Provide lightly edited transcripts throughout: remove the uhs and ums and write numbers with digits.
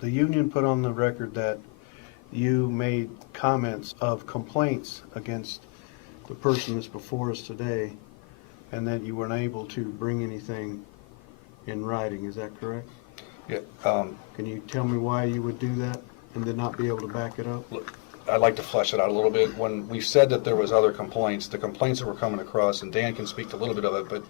The union put on the record that you made comments of complaints against the person that's before us today, and that you weren't able to bring anything in writing. Is that correct? Yeah. Can you tell me why you would do that and then not be able to back it up? Look, I'd like to flesh it out a little bit. When we said that there was other complaints, the complaints that were coming across, and Dan can speak to a little bit of it, but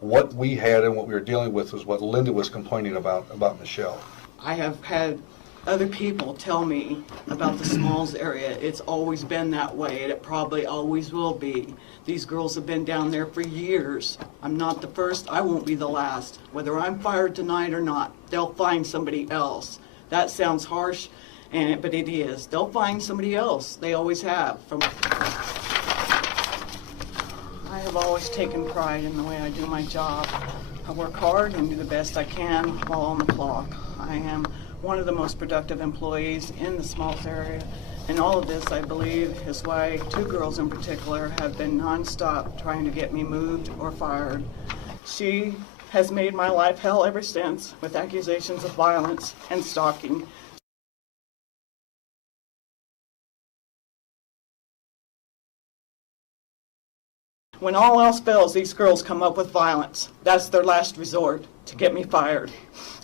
what we had and what we were dealing with was what Linda was complaining about Michelle. I have had other people tell me about the Smalls area. It's always been that way, and it probably always will be. These girls have been down there for years. I'm not the first, I won't be the last. Whether I'm fired tonight or not, they'll find somebody else. That sounds harsh, but it is. They'll find somebody else. They always have. I have always taken pride in the way I do my job. I work hard and do the best I can while on the clock. I am one of the most productive employees in the Smalls area, and all of this, I believe, is why two girls in particular have been nonstop trying to get me moved or fired. She has made my life hell ever since, with accusations of violence and stalking. When all else fails, these girls come up with violence. That's their last resort, to get me fired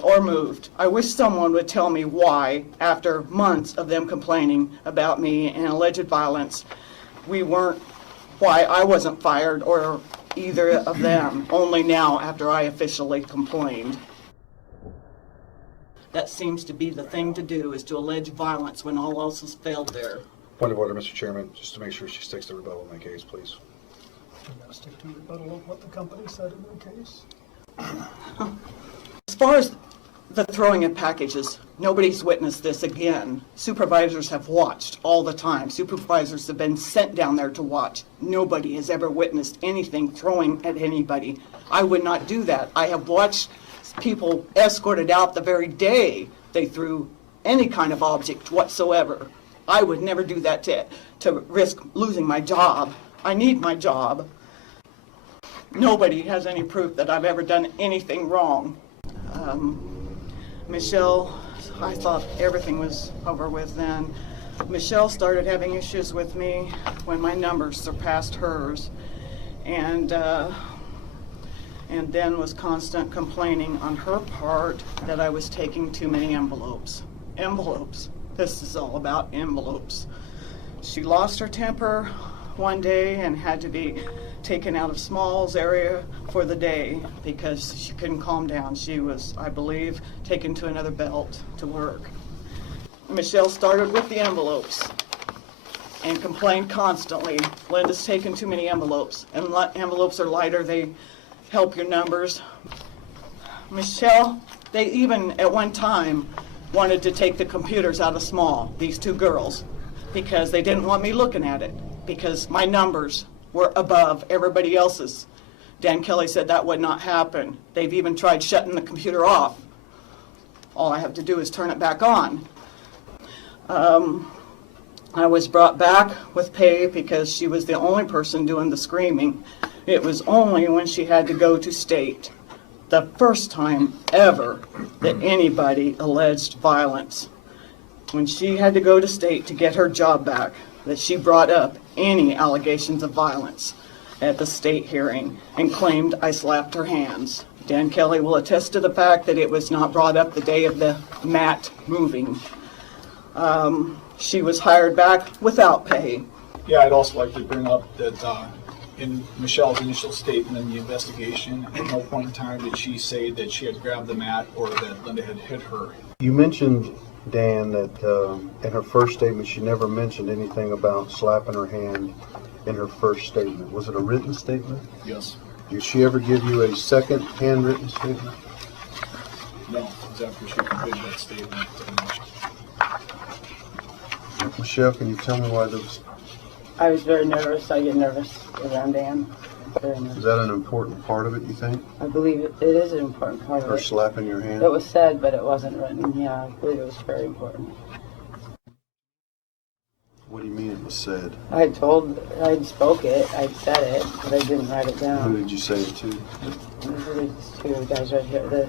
or moved. I wish someone would tell me why, after months of them complaining about me and alleged violence, why I wasn't fired or either of them, only now after I officially complained. That seems to be the thing to do, is to allege violence when all else has failed there. Point of order, Mr. Chairman, just to make sure she sticks to rebuttal in my case, please. I'm going to stick to rebuttal of what the company said in their case. As far as the throwing of packages, nobody's witnessed this again. Supervisors have watched all the time. Supervisors have been sent down there to watch. Nobody has ever witnessed anything throwing at anybody. I would not do that. I have watched people escorted out the very day they threw any kind of object whatsoever. I would never do that to risk losing my job. I need my job. Nobody has any proof that I've ever done anything wrong. Michelle, I thought everything was over with then. Michelle started having issues with me when my numbers surpassed hers, and then was constant complaining on her part that I was taking too many envelopes. Envelopes. This is all about envelopes. She lost her temper one day and had to be taken out of Smalls area for the day because she couldn't calm down. She was, I believe, taken to another belt to work. Michelle started with the envelopes and complained constantly. Linda's taken too many envelopes, and envelopes are lighter, they help your numbers. Michelle, they even at one time wanted to take the computers out of Small, these two girls, because they didn't want me looking at it, because my numbers were above everybody else's. Dan Kelly said that would not happen. They've even tried shutting the computer off. All I have to do is turn it back on. I was brought back with pay because she was the only person doing the screaming. It was only when she had to go to state, the first time ever that anybody alleged violence. When she had to go to state to get her job back, that she brought up any allegations of violence at the state hearing and claimed I slapped her hands. Dan Kelly will attest to the fact that it was not brought up the day of the mat moving. She was hired back without pay. Yeah, I'd also like to bring up that in Michelle's initial statement in the investigation, at no point in time did she say that she had grabbed the mat or that Linda had hit her. You mentioned, Dan, that in her first statement she never mentioned anything about slapping her hand in her first statement. Was it a written statement? Yes. Did she ever give you a second handwritten statement? No, it was after she completed that statement. Michelle, can you tell me why those? I was very nervous. I get nervous around Dan. Very nervous. Is that an important part of it, you think? I believe it is an important part of Her it. slapping your hand? It was said, but it wasn't written. Yeah, I believe it was very important. What do you mean it was said? I'd spoke it, I'd said it, but I didn't write it Who down. did you say it to? These are these two guys right here,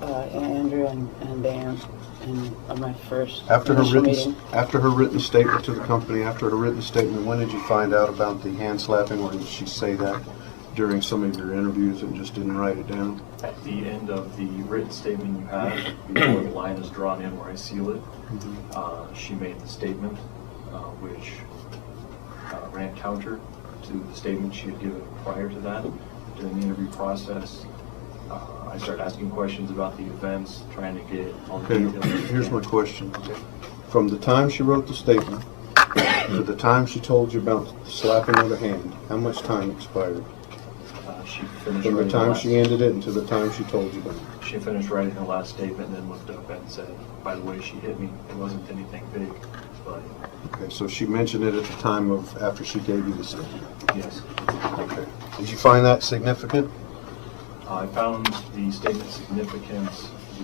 Andrew and Dan. on my first After her initial written, meeting. after her written statement to the company, after her written statement, when did you find out about the hand slapping, or did she say that during some of your interviews and just didn't write it down? At the end of the written statement you have, before the line is drawn in where I seal it, she made the statement, which ran counter to the statement she had given prior to that. During the interview process, I started asking questions about the events, trying to get all the Okay, details. here's my question. From the time she wrote the statement to the time she told you about slapping of the hand, how much time expired? She finished From the writing time last- she ended it until the time she told you about it? She finished writing her last statement and then looked up and said, by the way, she hit me. It wasn't anything big, but Okay, so she mentioned it at the time of, after she gave you the statement. yes. Okay. Did you find that significant? I found the statement significant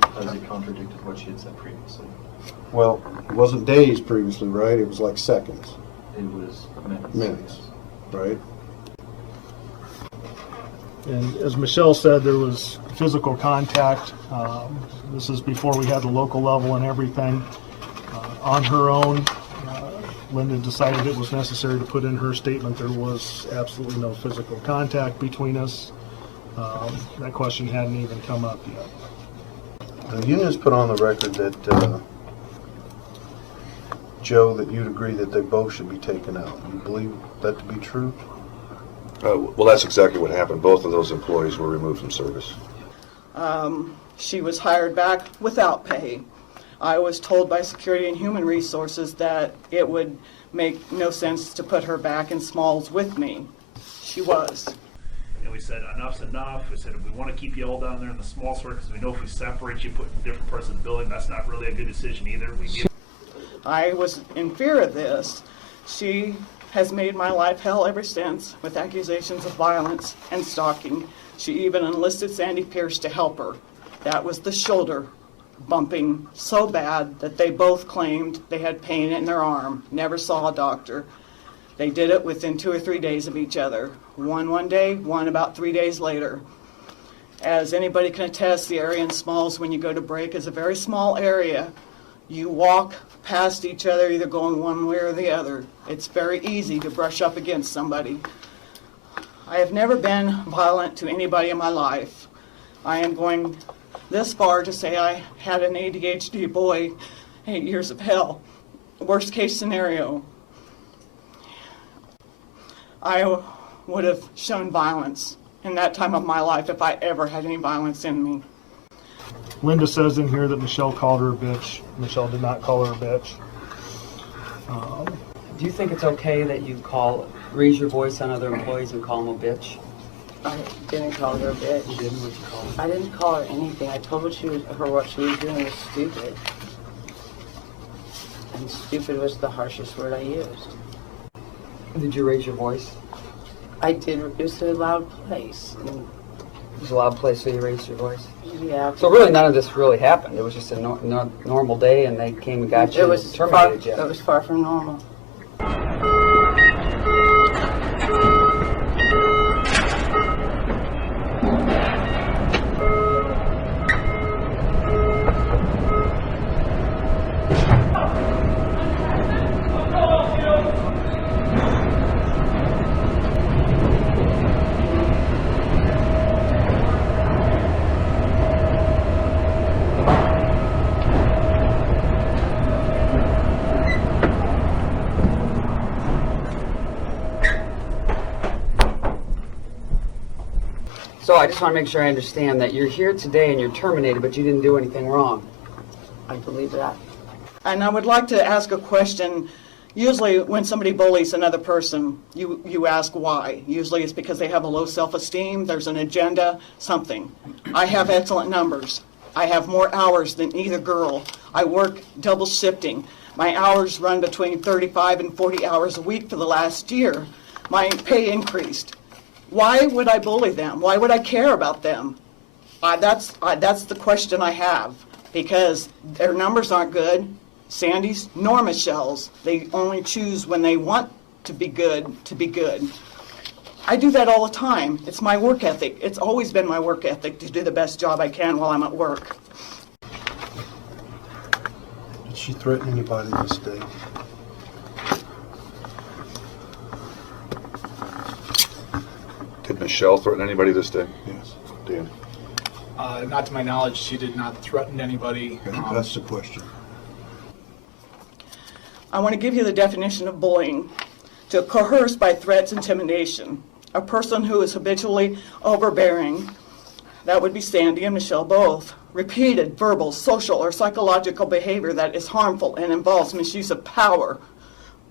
because it contradicted what she had said previously. Well, it wasn't days previously, right? It was like seconds, It was minutes. minutes, right? And as Michelle said, there was physical contact. This is before we had the local level and everything. On her own, Linda decided it was necessary to put in her statement there was absolutely no physical contact between us. That question hadn't even come up yet. The union's put on the record that, Joe, that you'd agree that they both should be taken out. You believe that to be true? Well, that's exactly what happened. Both of those employees were removed from service. She was hired back without pay. I was told by Security and Human Resources that it would make no sense to put her back in Smalls with me. She was. And we said, enough's enough. We said, if we want to keep you all down there in the small store, because we know if we separate you, put in different parts of the building, that's not really a good decision either. I was in fear of this. She has made my life hell ever since with accusations of violence and stalking. She even enlisted Sandy Pierce to help her. That was the shoulder bumping so bad that they both claimed they had pain in their arm, never saw a doctor. They did it within 2 or 3 days of each other. One day, one about 3 days later. As anybody can attest, the area in Smalls when you go to break is a very small area. You walk past each other, either going one way or the other. It's very easy to brush up against somebody. I have never been violent to anybody in my life. I am going this far to say I had an ADHD boy, 8 years of hell. Worst case scenario. I would have shown violence in that time of my life if I ever had any violence in me. Linda says in here that Michelle called her a bitch. Michelle did not call her a bitch. Do you think it's okay that you raise your voice on other employees and call them a bitch? I didn't call her a bitch. You didn't? What'd you call her? I didn't call her anything. I told her what she was doing was stupid. And stupid was the harshest word I used. Did you raise your voice? I did. It was a loud place. And It was a loud place, so you raised your voice. yeah. So really, none of this really happened. It was just a normal day, and they came and got you It was and far, terminated you. it was far from normal. So I just want to make sure I understand that you're here today and you're terminated, but you didn't do anything wrong. I believe that. And I would like to ask a question. Usually when somebody bullies another person, you ask why. Usually it's because they have a low self-esteem, there's an agenda, something. I have excellent numbers. I have more hours than either girl. I work double shifting. My hours run between 35 and 40 hours a week for the last year. My pay increased. Why would I bully them? Why would I care about them? That's the question I have, because their numbers aren't good. Sandy's nor Michelle's. They only choose when they want to be good to be good. I do that all the time. It's my work ethic. It's always been my work ethic to do the best job I can while I'm at work. she threaten anybody this day? Did Michelle threaten anybody this day? Yes. Dan? Not to my knowledge, she did not threaten anybody. That's the question. I want to give you the definition of bullying. To coerce by threats, intimidation. A person who is habitually overbearing. That would be Sandy and Michelle both. Repeated verbal, social, or psychological behavior that is harmful and involves misuse of power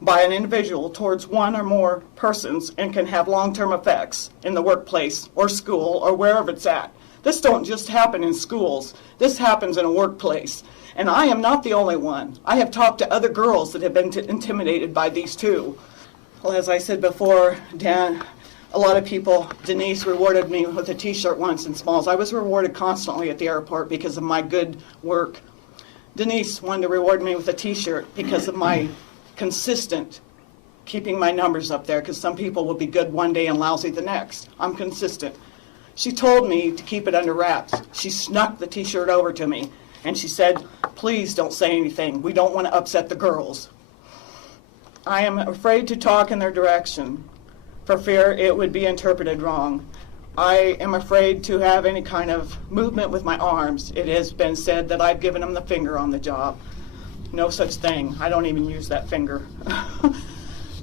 by an individual towards one or more persons and can have long-term effects in the workplace or school or wherever it's at. This don't just happen in schools. This happens in a workplace. And I am not the only one. I have talked to other girls that have been intimidated by these two. Well, as I said before, Dan, a lot of people, Denise rewarded me with a t-shirt once in Smalls. I was rewarded constantly at the airport because of my good work. Denise wanted to reward me with a t-shirt because of my consistent keeping my numbers up there, because some people will be good one day and lousy the next. I'm consistent. She told me to keep it under wraps. She snuck the t-shirt over to me and she said, please don't say anything. We don't want to upset the girls. I am afraid to talk in their direction for fear it would be interpreted wrong. I am afraid to have any kind of movement with my arms. It has been said that I've given them the finger on the job. No such thing. I don't even use that finger.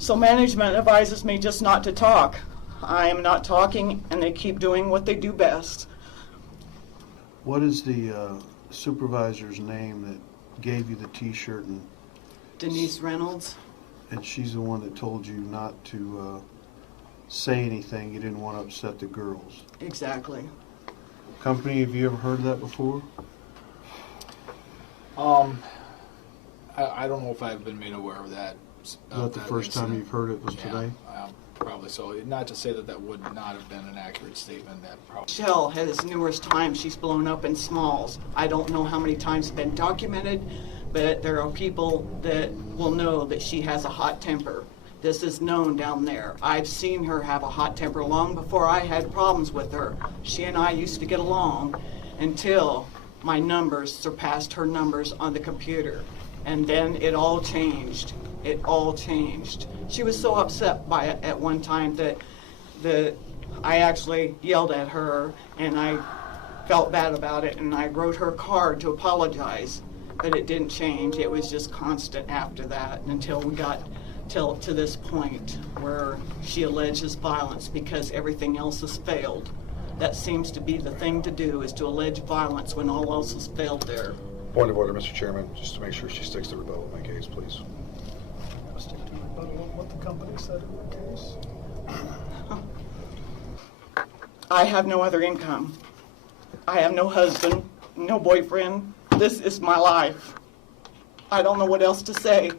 So management advises me just not to talk. I am not talking, and they keep doing what they do best. What is the supervisor's name that gave you the t-shirt, Denise Reynolds. and she's the one that told you not to say anything, you didn't want to upset the girls? Exactly. Company, have you ever heard that before? I don't know if I've been made aware of that. Is that the first time you've heard it was today? Probably so. Not to say that that would not have been an accurate statement. That probably. Michelle has numerous times she's blown up in Smalls. I don't know how many times it's been documented, but there are people that will know that she has a hot temper. This is known down there. I've seen her have a hot temper long before I had problems with her. She and I used to get along until my numbers surpassed her numbers on the computer. And then it all changed. It all changed. She was so upset by it at one time that I actually yelled at her, and I felt bad about it, and I wrote her a card to apologize. But it didn't change. It was just constant after that until we got to this point where she alleges violence because everything else has failed. That seems to be the thing to do, is to allege violence when all else has failed there. Point of order, Mr. Chairman, just to make sure she sticks to rebuttal in my case, please. Stick to what the company said in the case. I have no other income. I have no husband, no boyfriend. This is my life. I don't know what else to say.